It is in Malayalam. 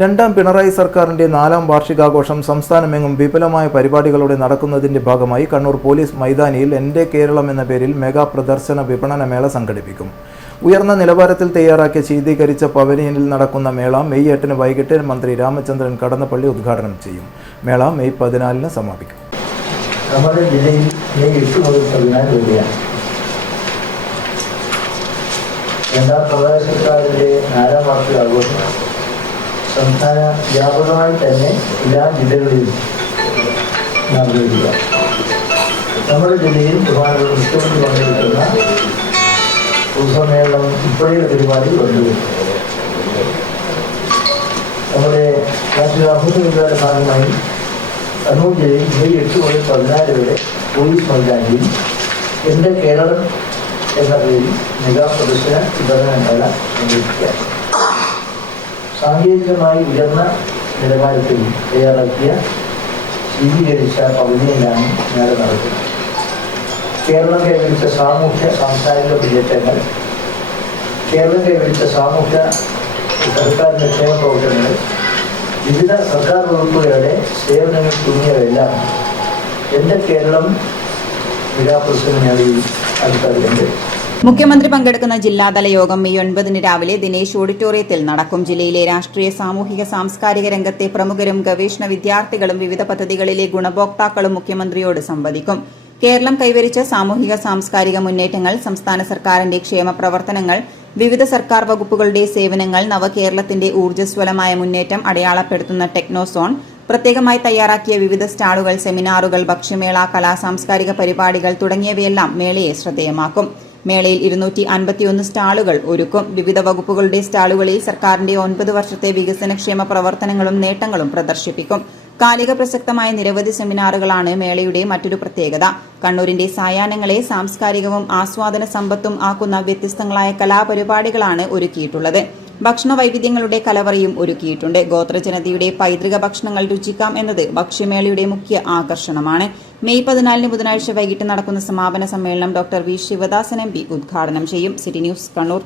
രണ്ടാം പിണറായി സർക്കാരിന്റെ 4ാം വാർഷികാഘോഷം സംസ്ഥാനമെങ്ങും വിപുലമായ പരിപാടികളോടെ നടക്കുന്നതിന്റെ ഭാഗമായി കണ്ണൂർ പോലീസ് മൈതാനിയിൽ എൻ്റെ കേരളം എന്ന പേരിൽ മെഗാ പ്രദർശന വിപണനമേള സംഘടിപ്പിക്കും. ഉയർന്ന നിലവാരത്തിൽ തയ്യാറാക്കിയ ശീതീകരിച്ച പവലിയനിൽ നടക്കുന്ന മേള മെയ് 8 വൈകിട്ട് മന്ത്രി രാമചന്ദ്രൻ കടന്നപ്പള്ളി ഉദ്ഘാടനം ചെയ്യും. മേള മെയ് 14 സമാപിക്കും. നമ്മുടെ ജില്ലയിൽ മെയ് 8 മുതൽ 14 വരെയാണ് രണ്ടാം പിണറായി സർക്കാരിൻ്റെ 4ാം വാർഷികാഘോഷം സംസ്ഥാന വ്യാപകമായി തന്നെ എല്ലാ ജില്ലകളിലും നടന്നിരിക്കുക. നമ്മുടെ ജില്ലയിൽ ബഹുമാനപ്പെട്ട മുഖ്യമന്ത്രി പങ്കെടുക്കുന്ന പൊതുസമ്മേളനം ഇപ്പോഴേ പരിപാടി വന്നിരുന്നു. നമ്മുടെ രാഷ്ട്രീയ ആഭ്യന്തര ഭാഗമായി കണ്ണൂർ ജില്ലയിൽ മെയ് 8 മുതൽ 14 വരെ പോലീസ് മൈതാനിയിൽ എൻ്റെ കേരളം എന്ന പേരിൽ മെഗാ പ്രദർശന വിപണനമേള സംഘടിപ്പിക്കുക. സാങ്കേതികമായി ഉയർന്ന നിലവാരത്തിൽ തയ്യാറാക്കിയ ശീതീകരിച്ച പവലിയനിലാണ് മേള നടക്കുന്നത്. കേരളം കൈവരിച്ച സാമൂഹ്യ സാംസ്കാരിക മുന്നേറ്റങ്ങൾ, കേരളം കൈവരിച്ച സാമൂഹ്യ സർക്കാരിൻ്റെ ക്ഷേമ പ്രവർത്തനങ്ങൾ, വിവിധ സർക്കാർ വകുപ്പുകളുടെ സേവനങ്ങൾ തുടങ്ങിയവയെല്ലാം എൻ്റെ കേരളം മെഗാ പ്രദർശന മേളയിൽ അടുത്തറിയുണ്ട്. മുഖ്യമന്ത്രി പങ്കെടുക്കുന്ന ജില്ലാതല യോഗം മെയ് 9 രാവിലെ ദിനേശ് ഓഡിറ്റോറിയത്തിൽ നടക്കും. ജില്ലയിലെ രാഷ്ട്രീയ, സാമൂഹിക, സാംസ്കാരിക രംഗത്തെ പ്രമുഖരും ഗവേഷണ വിദ്യാർത്ഥികളും വിവിധ പദ്ധതികളിലെ ഗുണഭോക്താക്കളും മുഖ്യമന്ത്രിയോട് സംവദിക്കും. കേരളം കൈവരിച്ച സാമൂഹിക സാംസ്കാരിക മുന്നേറ്റങ്ങൾ, സംസ്ഥാന സർക്കാരിന്റെ ക്ഷേമ പ്രവർത്തനങ്ങൾ, വിവിധ സർക്കാർ വകുപ്പുകളുടെ സേവനങ്ങൾ, നവകേരളത്തിന്റെ ഊർജ്ജസ്വലമായ മുന്നേറ്റം അടയാളപ്പെടുത്തുന്ന ടെക്നോസോൺ, പ്രത്യേകമായി തയ്യാറാക്കിയ വിവിധ സ്റ്റാളുകൾ, സെമിനാറുകൾ, ഭക്ഷ്യമേള, കലാ സാംസ്കാരിക പരിപാടികൾ തുടങ്ങിയവയെല്ലാം മേളയെ ശ്രദ്ധേയമാക്കും. മേളയിൽ 251 സ്റ്റാളുകൾ ഒരുക്കും. വിവിധ വകുപ്പുകളുടെ സ്റ്റാളുകളിൽ സർക്കാരിന്റെ 9 വർഷത്തെ വികസനക്ഷേമ പ്രവർത്തനങ്ങളും നേട്ടങ്ങളും പ്രദർശിപ്പിക്കും. കാലിക പ്രസക്തമായ നിരവധി സെമിനാറുകളാണ് മേളയുടെ മറ്റൊരു പ്രത്യേകത. കണ്ണൂരിന്റെ സായാഹ്നങ്ങളെ സാംസ്കാരികവും ആസ്വാദന സമ്പത്തും ആക്കുന്ന വ്യത്യസ്തങ്ങളായ കലാപരിപാടികളാണ് ഒരുക്കിയിട്ടുള്ളത്. ഭക്ഷണ വൈവിധ്യങ്ങളുടെ കലവറയും ഒരുക്കിയിട്ടുണ്ട്. ഗോത്രജനതയുടെ പൈതൃക ഭക്ഷണങ്ങൾ രുചിക്കാം എന്നത് ഭക്ഷ്യമേളയുടെ മുഖ്യ ആകർഷണമാണ്. മെയ് 14 ബുധനാഴ്ച വൈകിട്ട് നടക്കുന്ന സമാപന സമ്മേളനം ഡോക്ടർ വി. ശിവദാസൻ MP ഉദ്ഘാടനം ചെയ്യും. City news, Kannur.